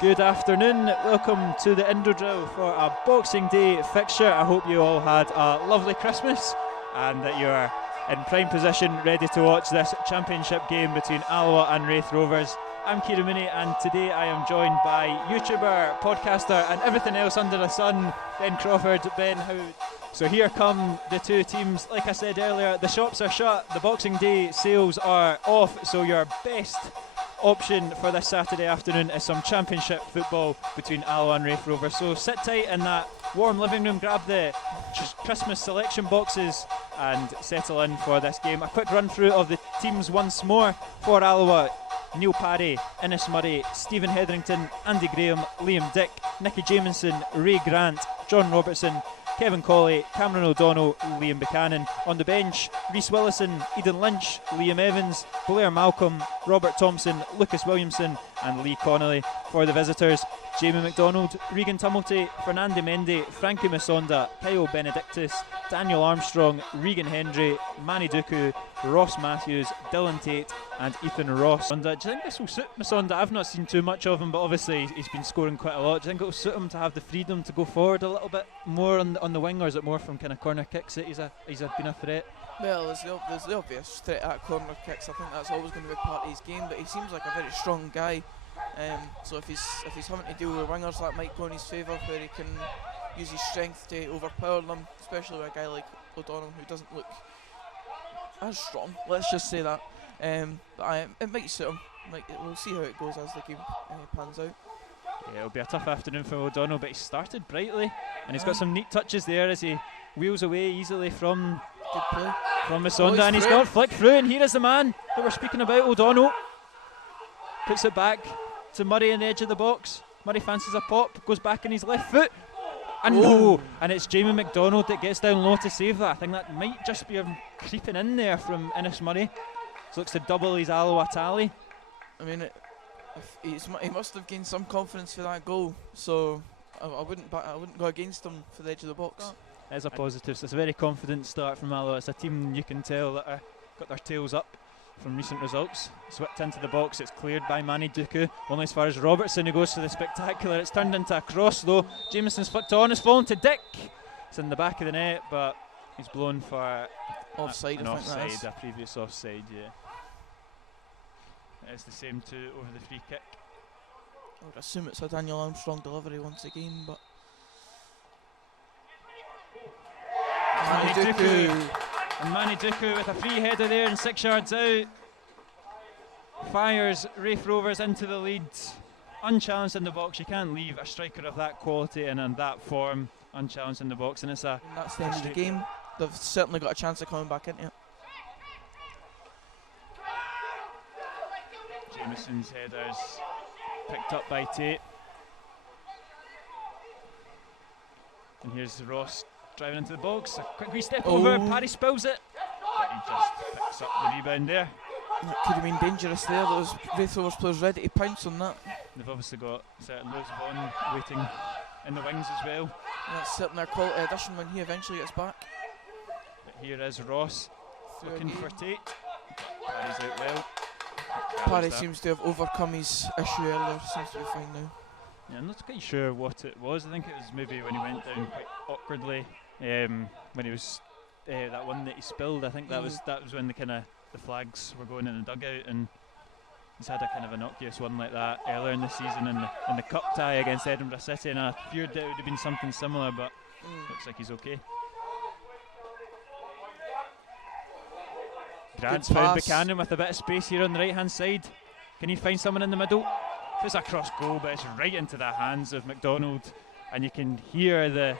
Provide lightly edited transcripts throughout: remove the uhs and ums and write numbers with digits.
Good afternoon, welcome to the Indo Drill for a Boxing Day fixture. I hope you all had a lovely Christmas and that you are in prime position ready to watch this championship game between Alloa and Raith Rovers. I'm Kieran Mooney and today I am joined by YouTuber, podcaster and everything else under the sun, Ben Crawford. Ben, how... So here come the two teams. Like I said earlier, the shops are shut, the Boxing Day sales are off, so your best option for this Saturday afternoon is some championship football between Alloa and Raith Rovers. So sit tight in that warm living room, grab the Christmas selection boxes and settle in for this game. A quick run through of the teams once more. For Alloa: Neil Parry, Innes Murray, Stephen Hetherington, Andy Graham, Liam Dick, Nicky Jamieson, Ray Grant, John Robertson, Kevin Colley, Cameron O'Donnell, Liam Buchanan. On the bench, Rhys Willison, Eden Lynch, Liam Evans, Blair Malcolm, Robert Thompson, Lucas Williamson and Lee Connolly. For the visitors, Jamie McDonald, Regan Tumulty, Fernando Mendy, Frankie Masonda, Kyle Benedictus, Daniel Armstrong, Regan Hendry, Manny Duku, Ross Matthews, Dylan Tate and Ethan Ross. Do you think this will suit Masonda? I've not seen too much of him, but obviously he's been scoring quite a lot. Do you think it will suit him to have the freedom to go forward a little bit more on the wing, or is it more from kind of corner kicks that he's been a threat? Well, there's the obvious threat at corner kicks. I think that's always going to be part of his game, but he seems like a very strong guy. So if he's having to deal with wingers, that might go in his favour, where he can use his strength to overpower them, especially with a guy like O'Donnell who doesn't look as strong. Let's just say that. But it might suit him. We'll see how it goes as the game pans out. Yeah, it'll be a tough afternoon for O'Donnell, but he started brightly and he's got some neat touches there as he wheels away easily from Masonda, and he's got flicked through, and here is the man that we're speaking about, O'Donnell. Puts it back to Murray on the edge of the box. Murray fancies a pop, goes back on his left foot, and no, and it's Jamie McDonald that gets down low to save that. I think that might just be creeping in there from Innes Murray. So looks to double his Alloa tally. I mean, he must have gained some confidence for that goal, so I wouldn't go against him for the edge of the box. It's a positive. So it's a very confident start from Alloa. It's a team you can tell that are got their tails up from recent results. Swept into the box, it's cleared by Manny Duku, only as far as Robertson, who goes for the spectacular. It's turned into a cross though. Jameson's flicked on, it's fallen to Dick. It's in the back of the net, but he's blown for offside. An offside, a previous offside, yeah. It's the same too over the free kick. I would assume it's a Daniel Armstrong delivery once again, but Manny Duku. And Manny Duku with a free header there and 6 yards out fires Raith Rovers into the lead. Unchallenged in the box. You can't leave a striker of that quality and in that form unchallenged in the box, and that's the end of the game. They've certainly got a chance of coming back into it. Jameson's headers picked up by Tate, and here's Ross driving into the box. A quick wee step over, Parry spills it, but he just picks up the rebound there. That could have been dangerous there. Those Raith Rovers players ready to pounce on that. They've obviously got certain Lewis Vaughan waiting in the wings as well. And that's certainly a quality addition when he eventually gets back. But here is Ross looking for Tate. Parry's out well. Parry seems to have overcome his issue earlier, seems to be fine now. Yeah, I'm not quite sure what it was. I think it was maybe when he went down quite awkwardly, when he was that one that he spilled. I think that was when the flags were going in the dugout, and he's had a kind of innocuous one like that earlier in the season in the cup tie against Edinburgh City, and I feared that it would have been something similar, but looks like he's okay. Grant's found Buchanan with a bit of space here on the right hand side. Can he find someone in the middle? It's a cross goal, but it's right into the hands of McDonald, and you can hear the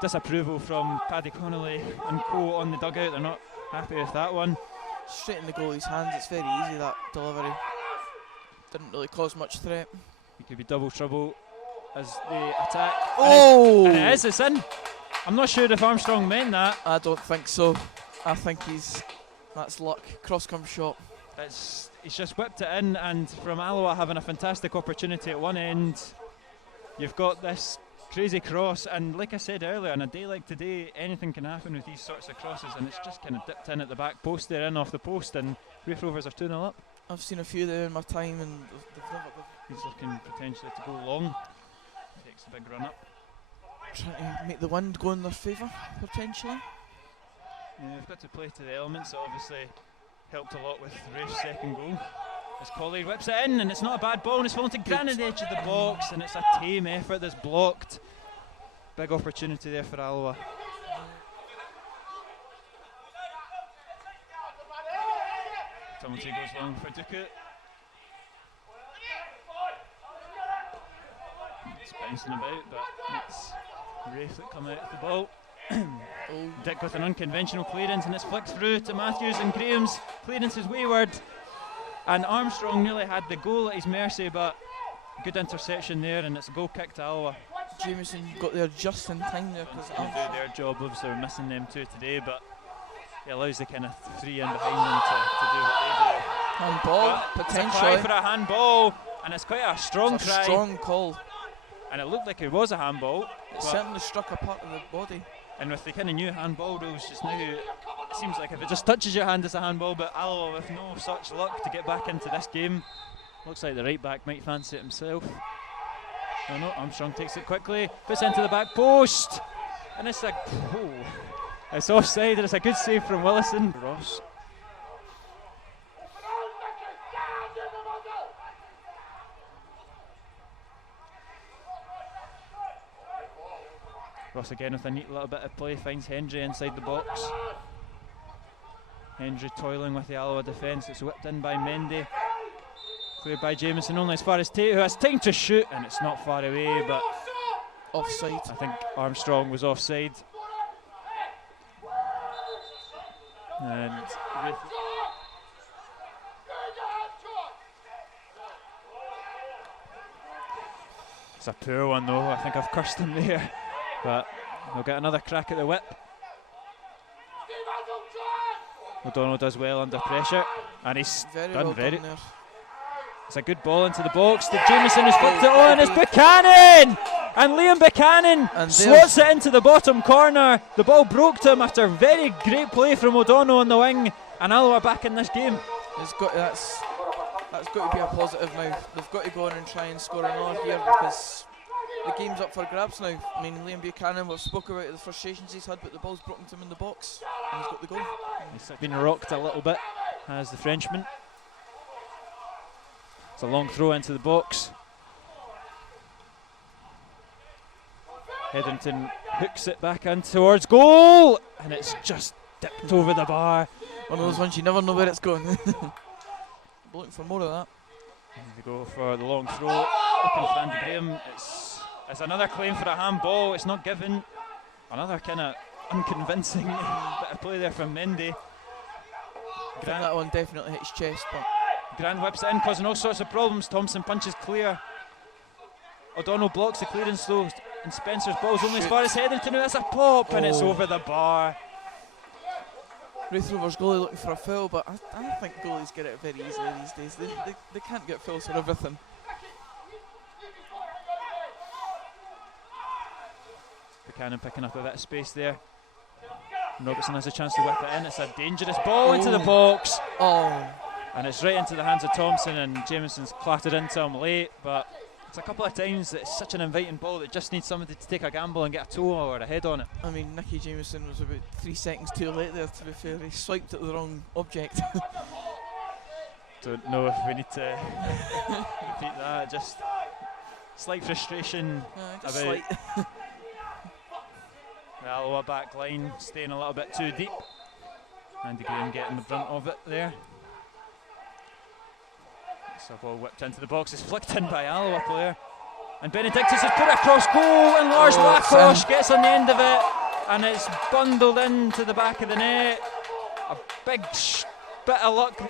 disapproval from Paddy Connolly and co on the dugout. They're not happy with that one. Straight in the goalie's hands. It's very easy, that delivery. Didn't really cause much threat. It could be double trouble as they attack. And it's in. I'm not sure if Armstrong meant that. I don't think so. I think that's luck. Cross-come shot. He's just whipped it in, and from Alloa having a fantastic opportunity at one end, you've got this crazy cross, and like I said earlier, on a day like today, anything can happen with these sorts of crosses, and it's just kind of dipped in at the back post there, in off the post, and Raith Rovers are 2-0 up. I've seen a few there in my time, and they've He's looking potentially to go long. Takes the big run up. Trying to make the wind go in their favour, potentially. Yeah, we've got to play to the elements. It obviously helped a lot with Raith's second goal. As Collier whips it in, and it's not a bad ball, and it's fallen to Grant at the edge of the box, and it's a tame effort that's blocked. Big opportunity there for Alloa. Tumulty goes long for Duku. It's bouncing about, but it's Raith that come out with the ball. Dick with an unconventional clearance, and it's flicked through to Matthews, and Graham's clearance is wayward. And Armstrong nearly had the goal at his mercy, but good interception there, and it's a goal kick to Alloa. Jameson got there just in time there, because they do their job. Obviously we're missing them two today, but he allows the kind of three in behind them to do what they do. Handball, potentially. It's a cry for a handball, and it's quite a strong it's a cry. Strong call. And it looked like it was a handball. It certainly struck a part of the body. And with the kind of new handball rules just now, it seems like if it just touches your hand, it's a handball. But Alloa, with no such luck to get back into this game, looks like the right back might fancy it himself. Oh no, Armstrong takes it quickly, puts it into the back post, and it's a it's offside, and it's a good save from Willison. Ross. Ross again with a neat little bit of play, finds Hendry inside the box. Hendry toiling with the Alloa defence. It's whipped in by Mendy. Cleared by Jameson only as far as Tate, who has time to shoot, and it's not far away, but offside. I think Armstrong was offside. And it's a poor one though. I think I've cursed him there. But they'll get another crack at the whip. O'Donnell does well under pressure, and he's done very. It's a good ball into the box. The Jameson has flipped it on. It's Buchanan, and Liam Buchanan slots it into the bottom corner. The ball broke to him after very great play from O'Donnell on the wing, and Alloa back in this game. That's got to be a positive now. They've got to go on and try and score another here, because the game's up for grabs now. I mean, Liam Buchanan, we've spoke about the frustrations he's had, but the ball's broken to him in the box, and he's got the goal. He's been rocked a little bit, as the Frenchman. It's a long throw into the box. Headington hooks it back in towards goal, and it's just dipped over the bar. One of those ones you never know where it's going. Looking for more of that. And they go for the long throw, looking for Andy Graham. It's another claim for a handball. It's not given. Another kind of unconvincing bit of play there from Mendy. I think that one definitely hit his chest, but Grant whips it in, causing all sorts of problems. Thompson punches clear. O'Donnell blocks the clearance though, and Spencer's ball's only as far as Headington. That's a pop, and it's over the bar. Raith Rovers goalie looking for a foul, but I think goalies get it very easily these days. They can't get fouls for everything. Buchanan picking up a bit of space there. Robertson has a chance to whip it in. It's a dangerous ball into the box. And it's right into the hands of Thompson, and Jameson's clattered into him late, but it's a couple of times that it's such an inviting ball that just needs somebody to take a gamble and get a toe or a head on it. I mean, Nicky Jameson was about 3 seconds too late there, to be fair. He swiped at the wrong object. Don't know if we need to repeat that. Just slight frustration about slight. The Alloa back line staying a little bit too deep. Andy Graham getting the brunt of it there. So ball whipped into the box, it's flicked in by Alloa player. And Benedictus has put it across goal, and Lars Wakosh gets on the end of it, and it's bundled into the back of the net. A big bit of luck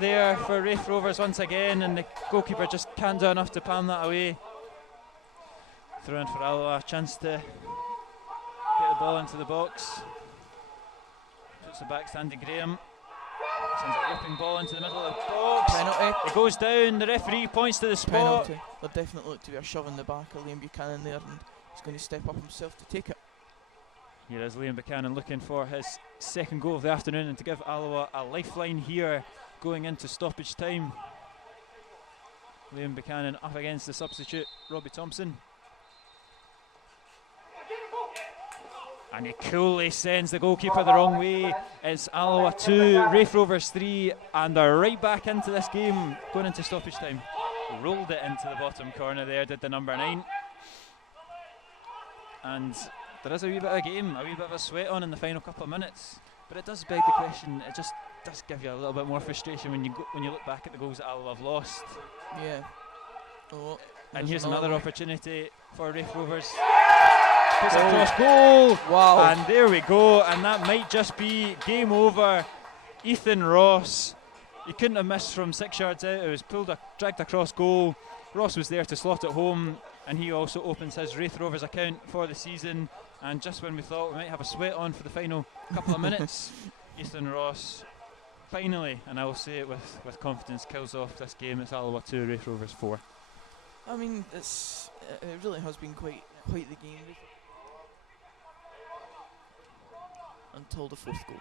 there for Raith Rovers once again, and the goalkeeper just can't do enough to palm that away. Throw in for Alloa, a chance to get the ball into the box. Puts it back to Andy Graham. Sends a ripping ball into the middle of the box. Penalty. It goes down, the referee points to the spot. Penalty. There definitely looked to be a shove in the back of Liam Buchanan there, and he's going to step up himself to take it. Here is Liam Buchanan looking for his second goal of the afternoon, and to give Alloa a lifeline here going into stoppage time. Liam Buchanan up against the substitute, Robbie Thompson. And he coolly sends the goalkeeper the wrong way. It's Alloa 2, Raith Rovers 3, and they're right back into this game, going into stoppage time. Rolled it into the bottom corner there, did the number 9. And there is a wee bit of a game, a wee bit of a sweat on in the final couple of minutes. But it does beg the question, it just does give you a little bit more frustration when you look back at the goals that Alloa have lost. Yeah. Oh, and here's another opportunity for Raith Rovers. Puts it across goal. Wow. And there we go. And that might just be game over. Ethan Ross. He couldn't have missed from 6 yards out. It was dragged across goal. Ross was there to slot it home. And he also opens his Raith Rovers account for the season. And just when we thought we might have a sweat on for the final couple of minutes, Ethan Ross finally, and I will say it with confidence, kills off this game. It's Alloa 2, Raith Rovers 4. I mean, it really has been quite the game until the 4th goal.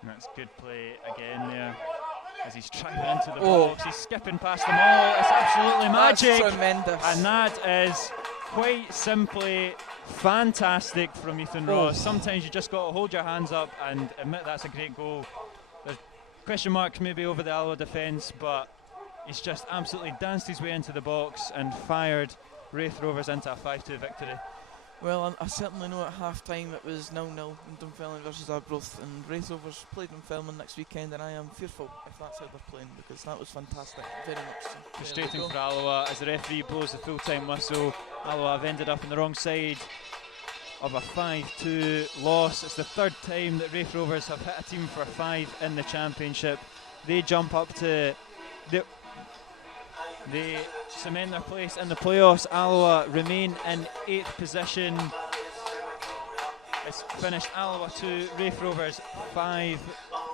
And that's good play again there as he's driving into the box. He's skipping past them all. It's absolutely magic. That's tremendous. And that is quite simply fantastic from Ethan Ross. Sometimes you just got to hold your hands up and admit that's a great goal. There's question marks maybe over the Alloa defence, but he's just absolutely danced his way into the box and fired Raith Rovers into a 5-2 victory. Well, I certainly know at half-time it was 0-0 in Dunfermline versus Arbroath, and Raith Rovers play Dunfermline next weekend, and I am fearful if that's how they're playing, because that was fantastic, very much so. Frustrating for Alloa as the referee blows the full-time whistle. Alloa have ended up on the wrong side of a 5-2 loss. It's the 3rd time that Raith Rovers have hit a team for 5 in the Championship. They jump up to... They cement their place in the playoffs. Alloa remain in 8th position. It's finished Alloa 2, Raith Rovers 5.